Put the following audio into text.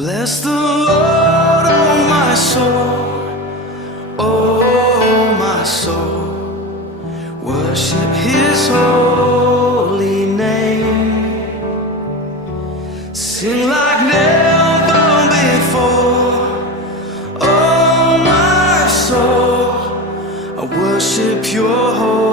Bless the Lord, oh my soul, oh my soul. Worship His holy name. Sing like never before, oh my soul. I worship Your holy name.